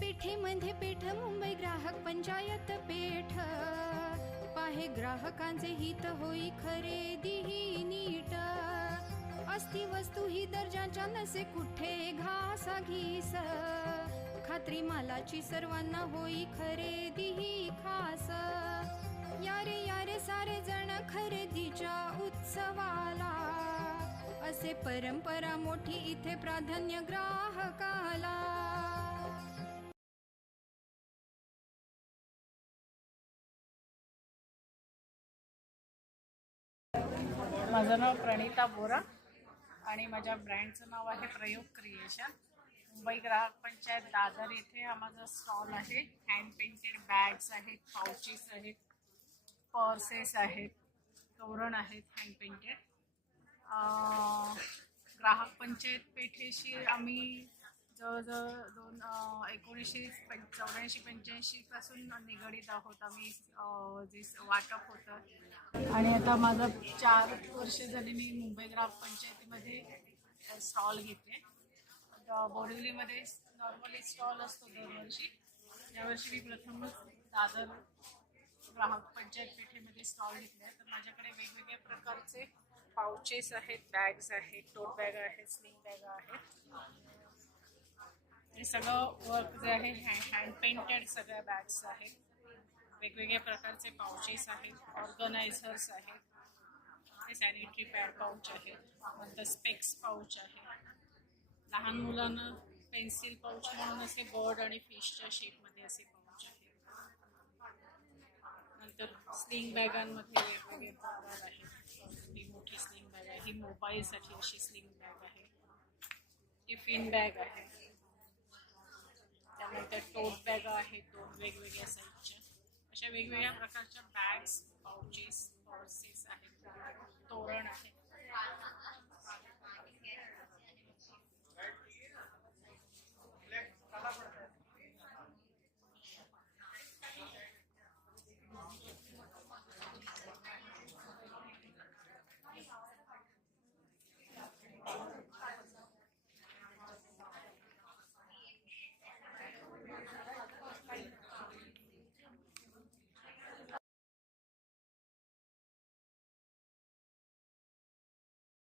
पेठेमध्ये पेठ मुंबई ग्राहक पंचायत पेठ पाहे ग्राहकांचे हित होई खरेदी ही नीट असती वस्तू ही दर्जाच्या नसे कुठे घासाघीस खात्री मालाची सर्वांना होई खरेदी ही खास यारे सारे जण खरेदीच्या उत्सवाला असे परंपरा मोठी इथे प्राधान्य ग्राहकाला। माझं नाव प्रणिता बोरा आणि माझ्या ब्रँडचं नाव आहे प्रयोग क्रिएशन। मुंबई ग्राहक पंचायत दादर येथे हा माझा स्टॉल आहे। हँड पेंटेड बॅग्स आहेत, पाउचेस आहेत, पर्सेस आहेत, तोरण आहेत हँड पेंटेड। ग्राहक पंचायत पेठेशी आम्ही जवळजवळ 1984-85 पासून निगडीत आहोत आम्ही। जे वाटप होतं आणि आता माझं 4 वर्ष झाली मी मुंबई ग्राहक पंचायतीमध्ये स्टॉल घेते। बोरिवलीमध्ये नॉर्मली स्टॉल असतो दरवर्षी, यावर्षी मी प्रथमच दादर ग्राहक पंचायत पेठेमध्ये स्टॉल घेतला आहे। तर माझ्याकडे वेगवेगळ्या प्रकारचे पाउचेस आहेत, बॅग्स आहेत, टोट बॅग आहेत, स्लिंग बॅग आहेत। हे सगळं वर्क जे आहे हँड पेंटेड सगळ्या बॅग्स आहेत। वेगवेगळ्या प्रकारचे पाउचेस आहेत, ऑर्गनायझर्स आहेत, हे सॅनिटरी पॅड पाउच आहेत, नंतर स्पेक्स पाउच आहे, लहान मुलांना पेन्सिल पाउच म्हणून असे बर्ड आणि फिशच्या शेपमध्ये असे पाउच आहेत। नंतर स्लिंग बॅगांमध्ये वेगवेगळे प्रकार आहेत। ही मोठी स्लिंग बॅग आहे, ही मोबाईलसाठी अशी स्लिंग बॅग आहे, टिफिन बॅग आहे, त्यानंतर टोट बॅग आहेत 2 वेगवेगळ्या साईजच्या। अशा वेगवेगळ्या प्रकारच्या बॅग्स, पाउचेस, पर्सेस आहेत, तोरण